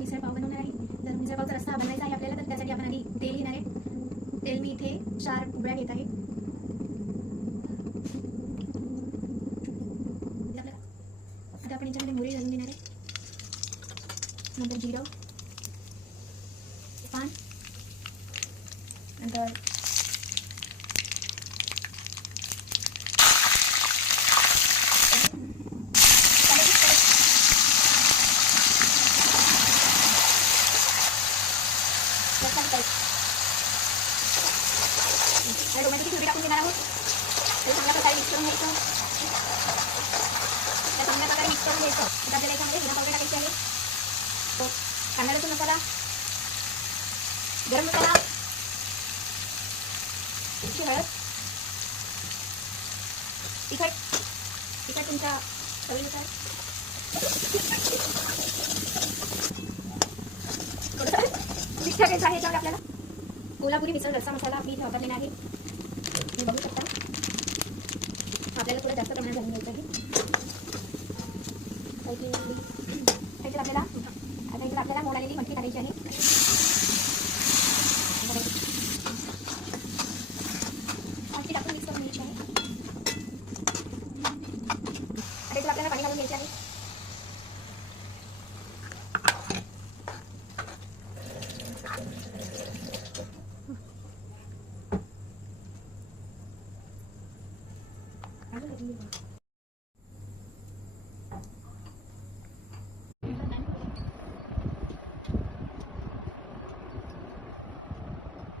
मिसळ पाव बनवणार आहे. तर मिसळ पावचा रस्सा बनवायचा आहे आपल्याला. तर त्यासाठी आपण आधी तेल घेणार आहे. तेल मी इथे 4 उकळ्या घेत आहे. आता आपण याच्यामध्ये मोहरी घालून देणार आहे. नंतर जिरं, पान, नंतर टोमॅटोची प्युरी टाकून देणार आहोत. ते चांगल्या प्रकारे मिक्स करून घ्यायचं. चांगल्या प्रकारे मिक्स करून घ्यायचं. आता आपल्याला याच्यामध्ये जिरा पावडर टाकायची आहे. तो कांदा लसूण मसाला, गरम मसाला, हळद, तिखट तुमच्या चवीनुसार, मीठ टाकायचं आहे याच्यावर आपल्याला. कोल्हापुरी मिसळ रस्सा मसाला मी इथे वापरलेला आहे. तुम्ही बघू शकता. आपल्याला थोडं जास्त प्रमाणात घालून घ्यायचं आहे. आपल्याला मोड आलेली मटकी टाकायची आहे. मटकी टाकून मिक्स करून घ्यायची आहे. आता आपल्याला पाणी घालून घ्यायचे आहे.